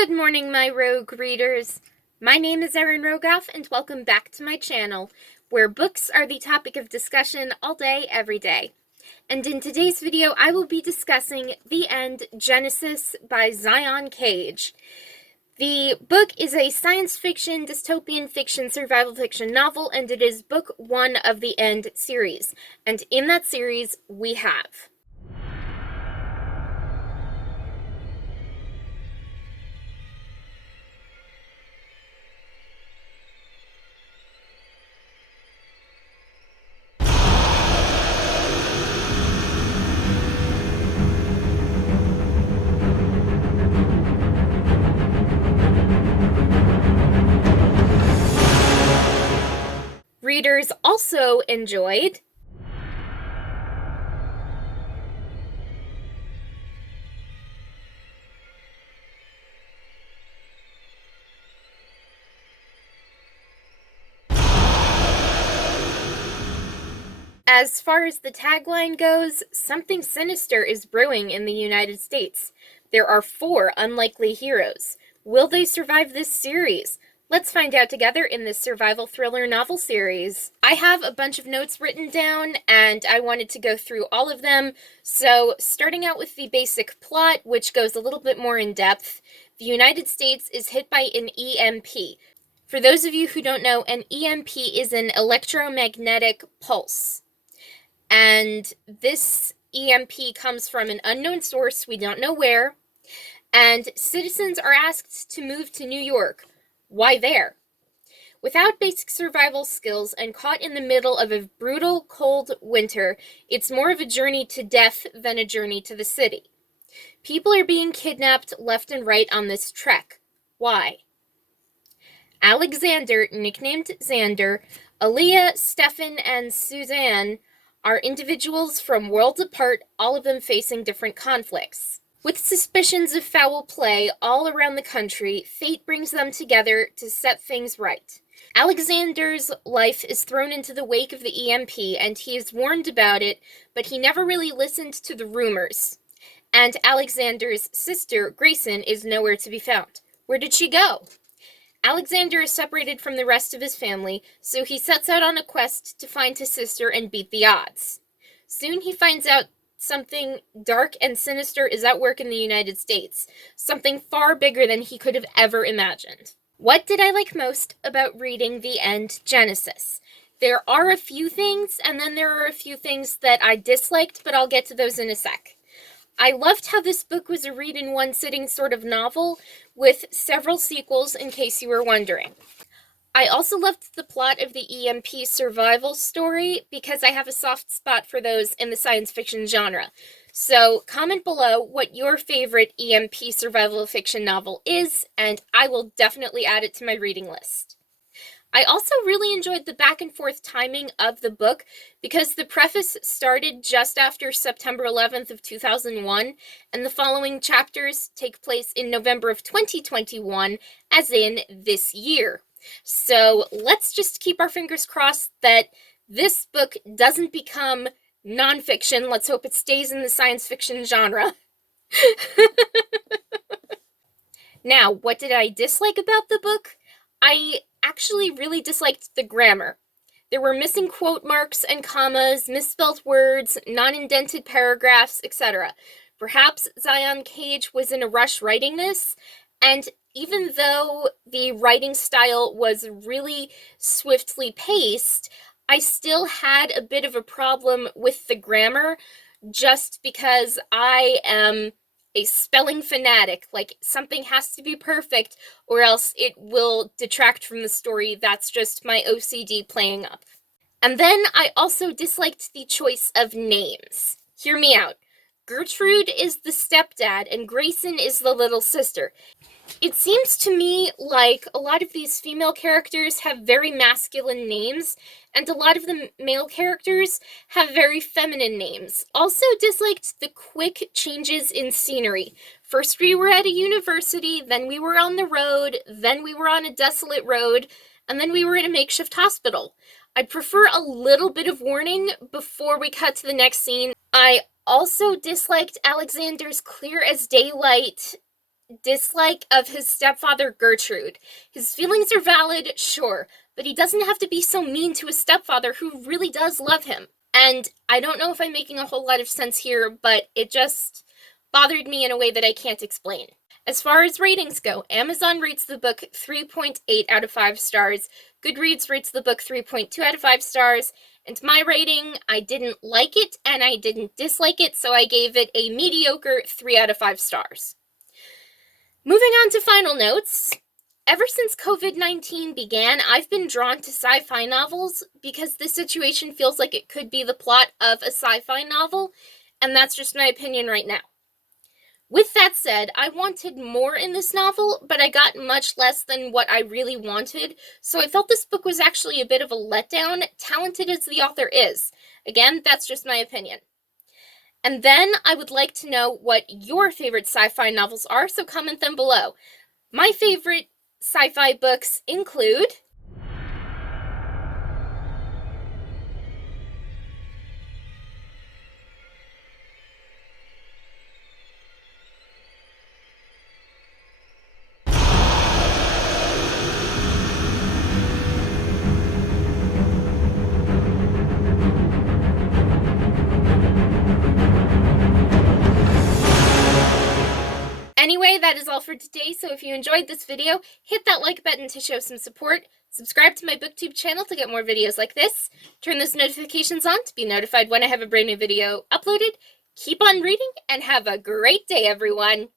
Good morning, my rogue readers. My name is Erin Rogoff, and welcome back to my channel, where books are the topic of discussion all day, every day. And in today's video, I will be discussing The End, Genesis by Zion Cage. The book is a science fiction, dystopian fiction, survival fiction novel, and it is book 1 of the End series. And in that series, we have readers also enjoyed As far as the tagline goes, something sinister is brewing in the United States. There are 4 unlikely heroes. Will they survive this series? Let's find out together in this survival thriller novel series. I have a bunch of notes written down, and I wanted to go through all of them. So, starting out with the basic plot, which goes a little bit more in depth, the United States is hit by an EMP. For those of you who don't know, an EMP is an electromagnetic pulse. And this EMP comes from an unknown source, we don't know where, and citizens are asked to move to New York. Why there? Without basic survival skills and caught in the middle of a brutal, cold winter, it's more of a journey to death than a journey to the city. People are being kidnapped left and right on this trek. Why? Alexander, nicknamed Xander, Aaliyah, Stefan, and Suzanne are individuals from worlds apart, all of them facing different conflicts. With suspicions of foul play all around the country, fate brings them together to set things right. Alexander's life is thrown into the wake of the EMP, and he is warned about it, but he never really listened to the rumors. And Alexander's sister, Grayson, is nowhere to be found. Where did she go? Alexander is separated from the rest of his family, so he sets out on a quest to find his sister and beat the odds. Soon he finds out something dark and sinister is at work in the United States, something far bigger than he could have ever imagined. What did I like most about reading The End, Genesis? There are a few things, and then there are a few things that I disliked, but I'll get to those in a sec. I loved how this book was a read-in-one-sitting sort of novel, with several sequels, in case you were wondering. I also loved the plot of the EMP survival story, because I have a soft spot for those in the science fiction genre. So, comment below what your favorite EMP survival fiction novel is, and I will definitely add it to my reading list. I also really enjoyed the back and forth timing of the book because the preface started just after September 11th of 2001, and the following chapters take place in November of 2021, as in this year. So let's just keep our fingers crossed that this book doesn't become nonfiction. Let's hope it stays in the science fiction genre. Now, what did I dislike about the book? I actually really disliked the grammar. There were missing quote marks and commas, misspelled words, non-indented paragraphs, etc. Perhaps Zion Cage was in a rush writing this, and even though the writing style was really swiftly paced, I still had a bit of a problem with the grammar just because I am a spelling fanatic. Like, something has to be perfect or else it will detract from the story. That's just my OCD playing up. And then I also disliked the choice of names. Hear me out. Gertrude is the stepdad and Grayson is the little sister. It seems to me like a lot of these female characters have very masculine names, and a lot of the male characters have very feminine names. Also disliked the quick changes in scenery. First we were at a university, then we were on the road, then we were on a desolate road, and then we were in a makeshift hospital. I'd prefer a little bit of warning before we cut to the next scene. I also disliked Alexander's clear as daylight dislike of his stepfather, Gertrude. His feelings are valid, sure, but he doesn't have to be so mean to his stepfather who really does love him. And I don't know if I'm making a whole lot of sense here, but it just bothered me in a way that I can't explain. As far as ratings go, Amazon rates the book 3.8 out of 5 stars, Goodreads rates the book 3.2 out of 5 stars, and my rating, I didn't like it and I didn't dislike it, so I gave it a mediocre 3 out of 5 stars. Moving on to final notes. Ever since COVID-19 began, I've been drawn to sci-fi novels because this situation feels like it could be the plot of a sci-fi novel, and that's just my opinion right now. With that said, I wanted more in this novel, but I got much less than what I really wanted, so I felt this book was actually a bit of a letdown, talented as the author is. Again, that's just my opinion. And then I would like to know what your favorite sci-fi novels are, so comment them below. My favorite sci-fi books include Anyway, that is all for today, so if you enjoyed this video, hit that like button to show some support, subscribe to my booktube channel to get more videos like this, turn those notifications on to be notified when I have a brand new video uploaded, keep on reading, and have a great day, everyone!